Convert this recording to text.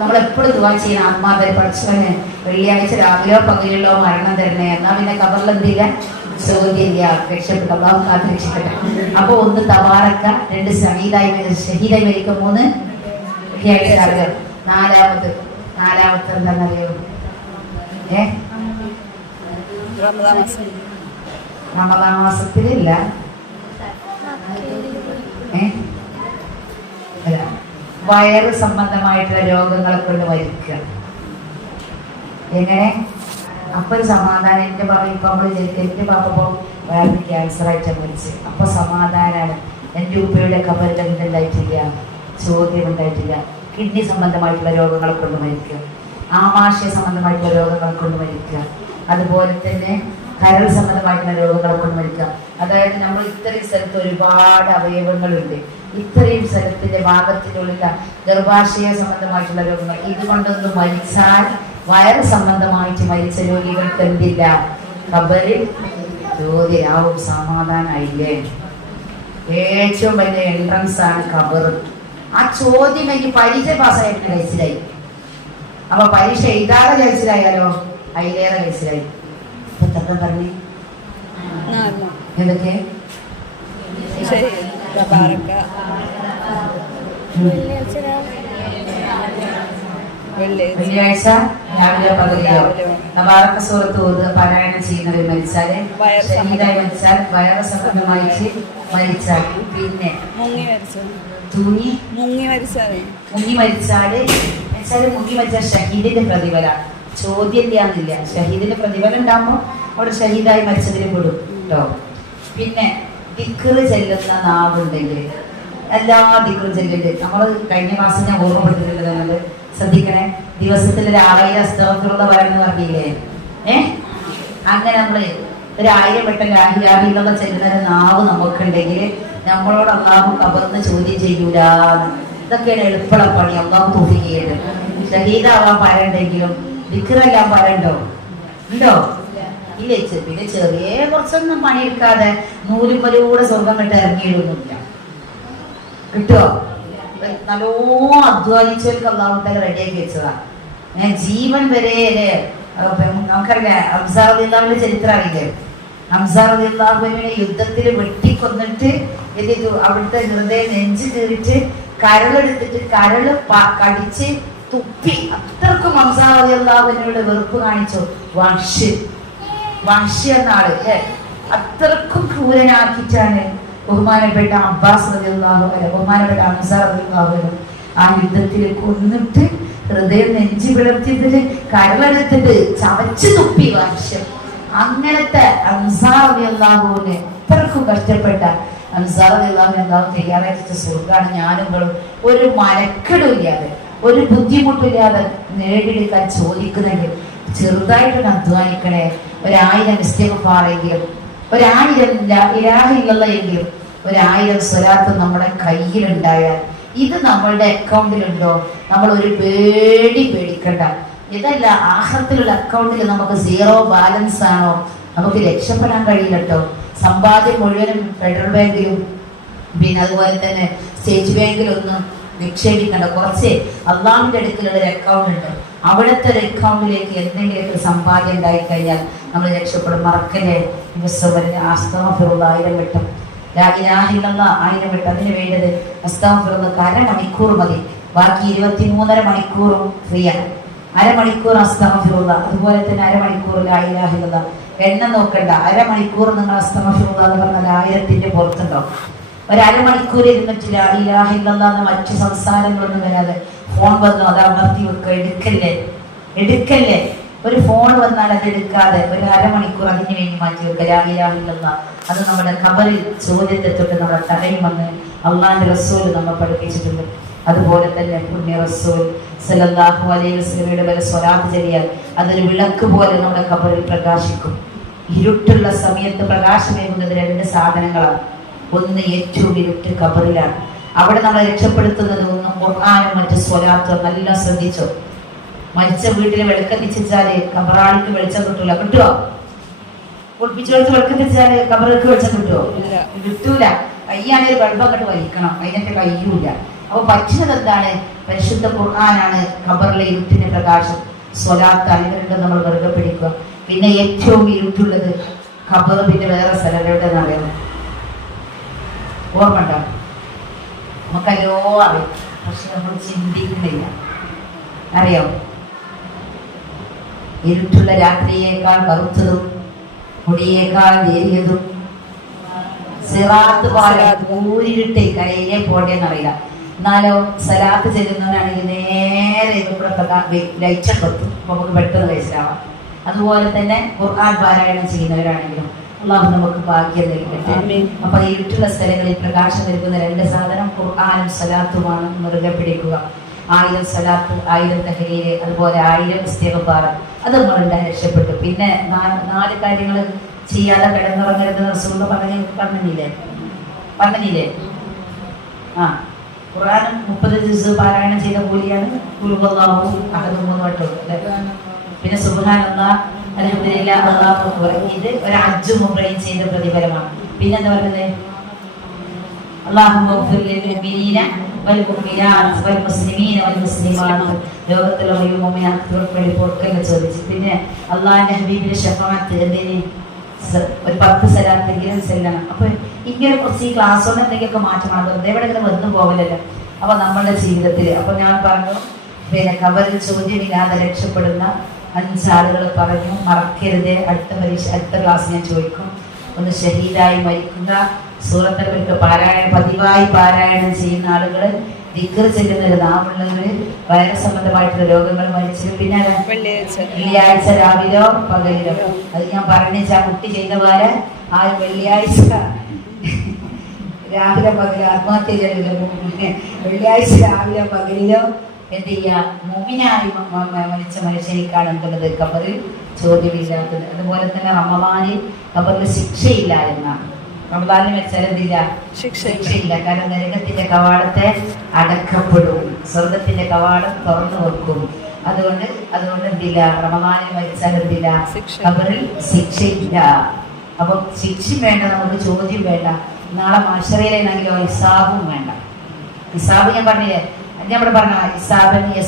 നമ്മൾ എപ്പോഴും ദുആ ചെയ്യുന്ന ആത്മാതെ പഠിച്ചവന് വെള്ളിയാഴ്ച രാവിലെയോ പകലിലോ മരണം തരണേ. എന്നാ പിന്നെ ഖബറിൽ എന്തില്ല, ചോദ്യമില്ല, രക്ഷപ്പെട്ടു, അള്ളാഹു കാത്ത് രക്ഷപ്പെട്ടെ. അപ്പൊ ഒന്ന് തബാറക്ക, രണ്ട് ഷഹീദായി മരിക്കും, മൂന്ന് വെള്ളിയാഴ്ച രാവിലെ. നാലാമത്തെ എന്താണെന്നറിയോ? റമദാൻ മാസത്തിലില്ല, വയറ് സംബന്ധമായിട്ടുള്ള രോഗങ്ങളെ കൊണ്ട് മരിക്കുക. എങ്ങനെ? അപ്പൊ ഒരു സമാധാനം. എന്റെ പറയും ഇപ്പൊ നമ്മള് എന്റെ പാപ്പ വേറെ ക്യാൻസർ ആയിട്ട് മരിച്ച്, അപ്പൊ സമാധാനാണ്. എന്റെ ഉപ്പയുടെ ഖബറിൽ എന്തുണ്ടായിട്ടില്ല, ചോദ്യം ഉണ്ടായിട്ടില്ല. കിഡ്നി സംബന്ധമായിട്ടുള്ള രോഗങ്ങളെ കൊണ്ട് മരിക്കുക, ആമാശയ സംബന്ധമായിട്ടുള്ള രോഗങ്ങളെ കൊണ്ട് മരിക്കുക, അതുപോലെ തന്നെ കരൾ സംബന്ധമായിട്ടുള്ള രോഗങ്ങളെ കൊണ്ട് മരിക്കുക. അതായത് നമ്മൾ ഇത്രയും സ്ഥലത്ത് ഒരുപാട് അവയവങ്ങളുണ്ട്, ഇത്രയും സ്ഥലത്തിന്റെ ഭാഗത്തിലുള്ള ഗർഭാശയ സംബന്ധമായിട്ടുള്ള രോഗങ്ങൾ, ഇതുകൊണ്ടൊന്ന് മരിച്ചാൽ വയറ് സംബന്ധമായിട്ട് മരിച്ച രോഗികൾക്ക് എന്തില്ല, ഖബറിൽ ചോദ്യരാവും, സമാധാനായില്ലേ. ഏറ്റവും വലിയ എൻട്രൻസ് ആണ് ഖബർ. ആ ചോദ്യം എനിക്ക് പരീക്ഷ പാസ്സായിട്ട് കഴിച്ചിലായി. അപ്പൊ പരീക്ഷ എഴുതാതെ കഴിച്ചിലായാലോ അതിലേറെ കഴിച്ചിലായി. ഇപ്പൊ പറഞ്ഞു എന്തൊക്കെ വെള്ളിയാഴ്ച രാവിലെ പകലിലോ തബാറക സൂറത്ത് ഓതുക പാരായണം ചെയ്യുന്നവർ മരിച്ചാല്, ഷഹീദായി മരിച്ചാൽ, വയറ് സംബന്ധമായിട്ട് മരിച്ചാൽ, പിന്നെ മുങ്ങി മരിച്ചാൽ ഷഹീദിന്റെ പ്രതിഫലം. ചോദ്യം ചെയ്യാന്നില്ല, ഷഹീദിന്റെ പ്രതിഫലം ഉണ്ടാകുമ്പോൾ അവിടെ ഷഹീദായി മരിച്ചതിന് പെടും കേട്ടോ. പിന്നെ ദിക്റ് ചെല്ലുന്ന നാവുണ്ടെങ്കിൽ എല്ലാ ദിക്റും ചെല്ലുണ്ട്. നമ്മൾ കഴിഞ്ഞ മാസം ഞാൻ ഓർമ്മപ്പെടുത്തിട്ടുള്ളത് ശ്രദ്ധിക്കണേ. ദിവസത്തിൽ 1000 അസ്തഗ്ഫിറുല്ലാഹ് പറയുന്ന പറഞ്ഞില്ലേ? അങ്ങനെ നമ്മള് 1000 വട്ടം ലാ ഇലാഹ ഇല്ലല്ലാഹ് ചെല്ലുന്ന നാവ് നമുക്കുണ്ടെങ്കിൽ നമ്മളോട് അള്ളാഹു ഖബറിന്ന് ചോദ്യം ചെയ്യൂലാന്ന്. ഇതൊക്കെയാണ് എളുപ്പമുള്ള പണി. അള്ളാഹു തൗഫീഖ് ചെയ്യട്ടെ. ഷഹീദാവാൻ പറയണ്ടെങ്കിലും ദിക്റെല്ലാം പറയണ്ടോ? ഉണ്ടോ? ഇല്ല. പിന്നെ ചെറിയ കുറച്ചൊന്നും പണിയെടുക്കാതെ നൂലുമ്പലൂടെ സ്വർഗം കിട്ട ഇറങ്ങിയിടുന്നില്ല. കിട്ടുമോ? നല്ലോ അധ്വാനിച്ചവർക്ക് അള്ളാഹു തആല റെഡിയാക്കി വെച്ചതാ. ജീവൻ വരെ നമുക്കറിയാം, ഹംസ റളിയല്ലാഹുവിന്റെ ചരിത്രം അറിയില്ലേ? ഹംസ റളിയല്ലാഹുവിനെ യുദ്ധത്തിൽ വെട്ടിക്കൊന്നിട്ട് എന്ത് അവിടുത്തെ ഹൃദയം നെഞ്ചു കീറിട്ട് കരളെടുത്തിട്ട് കരള് കടിച്ച് തുപ്പി. അത്രക്കും ഹംസ റളിയല്ലാഹുവിനോട് വെറുപ്പ് കാണിച്ചു വഹ്ശി എന്ന ആള്. അത്രക്കും ക്രൂരനാക്കിയിട്ടാണ് ബഹുമാനപ്പെട്ട അബ്ബാസ് റളിയല്ലാഹു അൻഹു, ബഹുമാനപ്പെട്ട ഹംസ റളിയല്ലാഹു അൻഹു ആ യുദ്ധത്തിൽ കൊന്നിട്ട് ഹൃദയം നെഞ്ചി പിളർത്തിയതില് കരളെടുത്തിട്ട് ചവച്ചു തുപ്പി വഹ്ശി. അങ്ങനത്തെ ഹംസ റളിയല്ലാഹുവിനെ അത്രക്കും കഷ്ടപ്പെട്ട ഹംസ റളിയല്ലാഹുവിനെ അല്ലാഹു തയ്യാറാക്കിയ സ്വർഗ്ഗാണ് ഞാനും ഒരു മനക്കെടുമില്ലാതെ ഒരു ബുദ്ധിമുട്ടില്ലാതെ നേടിയെടുക്കാൻ ചോദിക്കുന്നെങ്കിൽ ചെറുതായിട്ടൊന്ന് അധ്വാനിക്കണേ. 1000 ഇസ്തിഗ്ഫാറെങ്കിലും, 1000 ലാ ഇലാഹ ഇല്ലല്ലാഹ് എങ്കിലും, 1000 സ്വലാത്ത് നമ്മുടെ കയ്യിലുണ്ടായാൽ, ഇത് നമ്മളുടെ അക്കൗണ്ടിലുണ്ടോ, നമ്മൾ ഒരു പേടിക്കണ്ട. ഇതല്ല ആഖിറത്തിലുള്ള അക്കൗണ്ടിൽ നമുക്ക് 0 ബാലൻസ് ആണോ, നമുക്ക് രക്ഷപ്പെടാൻ കഴിയില്ല കേട്ടോ. സമ്പാദ്യം മുഴുവനും ഫെഡറൽ ബാങ്കിലും പിന്നെ അതുപോലെ തന്നെ സ്റ്റേറ്റ് ബാങ്കിലൊന്നും നിക്ഷേപിക്കേണ്ട. കുറച്ച് അള്ളാഹുവിന്റെ അടുക്കലുള്ള ഒരു അക്കൗണ്ട് ഉണ്ട്, അവിടുത്തെ ഒരു അക്കൗണ്ടിലേക്ക് എന്തെങ്കിലുമൊക്കെ സമ്പാദ്യം ഉണ്ടായി കഴിഞ്ഞാൽ നമ്മൾ രക്ഷപ്പെടും. മറക്കല്ലേ, അസ്തഗ്ഫിറുല്ലാഹ് 1000 വട്ടം, ലാ ഇലാഹ ഇല്ലല്ലാഹ് 1000 വട്ടം. അതിന് വേണ്ടത് അസ്തഗ്ഫിറുല്ലാഹ് അരമണിക്കൂർ മതി, ബാക്കി 23.5 മണിക്കൂറും ഫ്രീ ആണ്. അരമണിക്കൂർ അസ്തഗ്ഫിറുല്ലാഹ്, അതുപോലെ തന്നെ അരമണിക്കൂർ ലാ ഇലാഹ ഇല്ലല്ലാഹ്. എണ്ണം നോക്കണ്ട, അരമണിക്കൂർ നിങ്ങൾ അസ്തഗ്ഫിറുല്ലാഹ് എന്ന് പറഞ്ഞാൽ 1000ന്റെ പുറത്തുണ്ടോ. ഒരു അരമണിക്കൂർ ഇരുന്നിട്ട് ലാ ഇലാഹ ഇല്ലല്ലാഹ് മറ്റു സംസാരങ്ങളൊന്നും വരാതെ ഫോൺ വന്നു അത് അമർത്തി വെക്കുക. എടുക്കല്ലേ. ഒരു ഫോൺ വന്നാൽ അത് എടുക്കാതെ ഒരു അരമണിക്കൂർ അതിന് വേണ്ടി മാറ്റി വെക്കുക. ലാ ഇലാഹ ഇല്ലല്ലാഹ് അത് നമ്മുടെ ഖബറിൽ ചോദ്യത്തെ തൊട്ട് നമ്മുടെ തടയുമെന്ന് അള്ളാഹുവിന്റെ റസൂൽ നമ്മൾ പഠിപ്പിച്ചിട്ടുണ്ട്. അതുപോലെ തന്നെ പുണ്യ റസൂൽ സല്ലല്ലാഹു അലൈഹി വസല്ലമയുടെ മേൽ സ്വലാത്ത് ചൊല്ലിയാൽ അതൊരു വിളക്ക് പോലെ നമ്മുടെ ഖബറിൽ പ്രകാശിക്കും. ഇരുട്ടുള്ള സമയത്ത് പ്രകാശമേകുന്നത് 2 സാധനങ്ങളാണ്. ഒന്ന് ഏറ്റവും ഇരുട്ട് ഖബറിലാണ്. അവിടെ നമ്മളെ രക്ഷപ്പെടുത്തുന്നത് ഒന്ന് ഖുർആനും മറ്റു സ്വലാത്തും. നല്ല ശ്രദ്ധിച്ചോ. മരിച്ച വീട്ടിൽ വിളക്കത്തിച്ചാല് ഖബറാളിക്ക് വെളിച്ചം കിട്ടുമോ? പൊടിപ്പിച്ചെടുത്ത് വിളക്കത്തിച്ചാല് ഖബറിക്ക് വെളിച്ചം കിട്ടൂല. കയ്യാണെങ്കിൽ ബൾബ് അങ്ങോട്ട് വലിക്കണം, അതിനൊക്കെ കഴിയൂല. അപ്പൊ പറ്റുന്നത് എന്താണ്? പരിശുദ്ധ ഖുർആനാണ് ഖബറിലെ ഇരുട്ടിന്റെ പ്രകാശം. സ്വലാത്താണ്. ഇവ രണ്ടും നമ്മൾ വെറുതെ പിടിക്കുക. പിന്നെ ഏറ്റവും ഇരുട്ടുള്ളത് ഖബർ, പിന്നെ വേറെ സ്ഥലം എവിടെയെന്ന് അറിയാം? ഓർമ്മ ഉണ്ടോ? നമുക്കല്ലോ അറിയാം, പക്ഷെ നമ്മൾ ചിന്തിക്കുന്നില്ല. അറിയാം, ഇരുട്ടുള്ള രാത്രിയേക്കാൾ കറുത്തതും മുടിയേക്കാൾ നേരിയതും സിറാത്ത് പാലം ഊരിട്ടെ കരയിലെ പോട്ടേന്നറിയില്ല. എന്നാലോ സലാത്ത് ചെല്ലുന്നവനാണെങ്കിൽ നേരെ ലൈറ്റ് കൊത്തും, അപ്പൊ നമുക്ക് പെട്ടെന്ന് മനസ്സിലാവാം. അതുപോലെ തന്നെ ഖുർആൻ പാരായണം ചെയ്യുന്നവരാണെങ്കിലും അള്ളാഹു നമുക്ക് ഭാഗ്യം നൽകട്ടെ. അപ്പൊ ഇരുട്ടുള്ള സ്ഥലങ്ങളിൽ പ്രകാശം നൽകുന്ന രണ്ട് സാധനം ഖുർആനും സലാത്തുമാണ്. മുറുകെ പിടിക്കുക. 1000 സലാത്ത്, 1000 തഹ്ലീൽ, അതുപോലെ 1000 ഇസ്തിഗ്ഫാർ, അത് നമ്മളുടെ രക്ഷപ്പെട്ടു. പിന്നെ 4 കാര്യങ്ങൾ ചെയ്യാതെ കിടന്നുറങ്ങരുത് റസൂൽ പറഞ്ഞില്ലേ? ആ ഖുർആൻ 30 ജുസ് പാരായണം ചെയ്ത കൂലിയാണ് ഖുൽഹുവല്ലാഹു അഹദ് 3 വട്ടം. പിന്നെ സുബ്ഹാനല്ലാഹ്, അൽഹംദുലില്ലാഹ്, അല്ലാഹു അക്ബർ, ഇത് ഒരു ഹജ്ജും ഉംറയും ചെയ്ത പ്രതിഫലമാണ്. പിന്നെ എന്താ പറയുന്നത്? അല്ലാഹുമ്മ ഗ്ഫിർ ലിൽ മുഅ്മിനീന വൽ മുഅ്മിനാത്ത് വൽ മുസ്ലിമീന വൽ മുസ്ലിമാത്ത്, ലോകത്തുള്ള മുഅ്മിനാത്തുകൾക്ക് വേണ്ടി പൊറുക്കലിനെ ചോദിച്ചു. പിന്നെ അല്ലാഹുവിന്റെ ഹബീബിന്റെ ശഫാഅത്ത്, എന്തിന്? ഒരു 10 സലാത്തെങ്കിലും ചെല്ലണം. അപ്പൊ ഇങ്ങനെ കുറച്ച് ഈ ക്ലാസ് കൊണ്ട് എന്തെങ്കിലുമൊക്കെ മാറ്റമാണ്. വെറുതെ ഇവിടെ ഇങ്ങനെ വന്നു പോകലല്ലോ. അപ്പൊ നമ്മളുടെ ജീവിതത്തിൽ അപ്പൊ ഞാൻ പറഞ്ഞു, പിന്നെ ഖബറിൽ ചോദ്യമില്ലാതെ രക്ഷപ്പെടുന്ന 5 ആളുകൾ പറഞ്ഞു. മറക്കരുത്. അടുത്ത ക്ലാസ് ഞാൻ ചോദിക്കും. ഒന്ന് ഷഹീദായി മരിക്കുക, സൂറത്തുകൾക്ക് പതിവായി പാരായണം ചെയ്യുന്ന ആളുകൾ, ദിക്ർ ചെല്ലുന്നവര്, നാമുള്ളവര്, വൈറസ് സംബന്ധമായിട്ടുള്ള രോഗങ്ങൾ മരിച്ചത്, പിന്നെ വെള്ളിയാഴ്ച രാവിലോ പകലിലോ. അത് ഞാൻ പറഞ്ഞ കുട്ടി ചെയ്ത പോലെ ആ വെള്ളിയാഴ്ച രാവിലെ പകലോ ആത്മഹത്യ ചെയ്തില്ല. വെള്ളിയാഴ്ച രാവിലെ പകലിലോ എന്ത് ചെയ്യാ? മുഅ്മിനായി മരിച്ച മനുഷ്യനിക്കാണ് എന്തുള്ളത്? ഖബറിൽ ചോദ്യമില്ലാത്തത്. അതുപോലെ തന്നെ റമദാനിൽ ഖബറിൽ ശിക്ഷയില്ല എന്നാണ്. റമദാനിൽ വെച്ചാൽ എന്തില്ല? ശിക്ഷയില്ല. കാരണം നരകത്തിന്റെ കവാടത്തെ അടക്കപ്പെടും, സ്വർഗത്തിന്റെ കവാടം തുറന്നു വെക്കും. അതുകൊണ്ട് എന്തില്ല? റമദാനിൽ മരിച്ചാൽ എന്തില്ല? ഖബറിൽ ശിക്ഷയില്ല. അപ്പൊ ശിക്ഷയും വേണ്ട, നമുക്ക് ചോദ്യം വേണ്ട. നാളെ മഹ്ശറിലെങ്കിലോ ഹിസാബും വേണ്ട. ഹിസാബ് ഞാൻ പറഞ്ഞില്ലേ? ഞാൻ ഇവിടെ പറഞ്ഞ ഹിസാബിന്